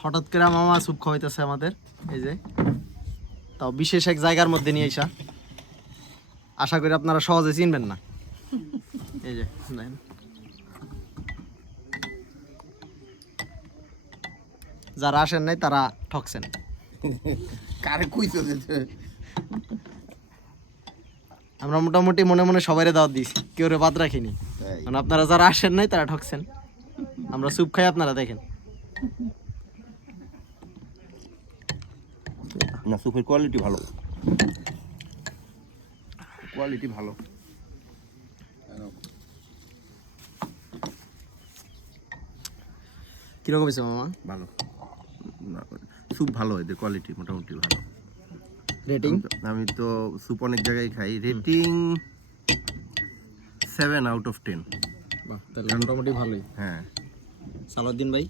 হঠাৎ করে মামা স্যুপ খাওয়াইতেছে আমাদের এই যে। তাও বিশেষ এক জায়গার মধ্যে নিয়ে আসা আশা করি আপনারা সহজে চিনবেন না। এই যে যারা আসেন নাই তারা ঠকছেন। আমরা মোটামুটি মনে মনে সবাইরে দাওয়াত দিয়েছি কেউ রে বাদ রাখিনি। কারণ আপনারা যারা আসেন নাই তারা ঠকছেন। আমরা স্যুপ খাই আপনারা দেখেন। না সুপের কোয়ালিটি ভালো। কোয়ালিটি ভালো। কীরকম হয়েছে মামা? ভালো। স্যুপ ভালো এদের কোয়ালিটি মোটামুটি ভালো। রেটিং আমি তো- আমি তো স্যুপ অনেক জায়গায় খাই। Rating seven out of ten বাহ তাহলে মোটামুটি ভালোই। হ্যাঁ। সালাউদ্দিন ভাই?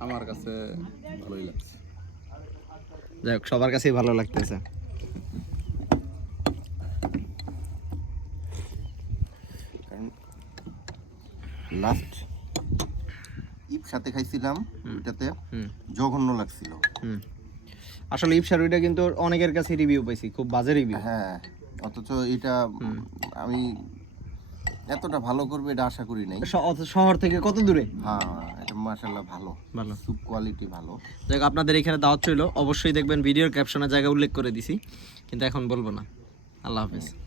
আমার কাছে ভালোই লাগছে। যাই হোক সবার কাছেই ভালো লাগতেছে। লাস্ট ইপ সাথে খাইছিলাম ওইটাতে জঘন্য লাগছিল। হুম। আসলে ইপসার ওইটা কিন্তু অনেকের কাছে রিভিউ পাইছি খুব বাজে রিভিউ হ্যাঁ অথচ এটা আমি এতটা ভালো করবে এটা আশা করি নাই। শহর থেকে কত দূরে? হ্যাঁ এটা ভালো। ভালো। সুপ কোয়ালিটি ভালো। যাই হোক, আপনাদের এখানে দাওয়াত ছিল অবশ্যই দেখবেন ভিডিওর ক্যাপশনের জায়গা উল্লেখ করে দিছি। কিন্তু এখন বলব না। আল্লাহ হাফেজ।